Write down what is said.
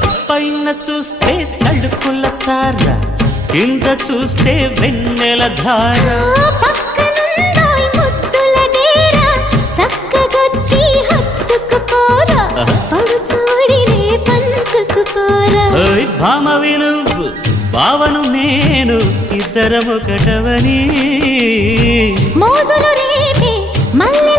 పైన చూస్తే తడుకుల తార, కింద చూస్తే వెన్నెల ధార. పక్కనుందోయ్ ముద్దుల డేరా, చక్కగొచ్చి హత్తుకుపోరా, పడు చూడినే పంచుకుపోరా. భామ విలువు భావను నేను, ఇద్దరమొకటవని మోజులు రేపే మల్లె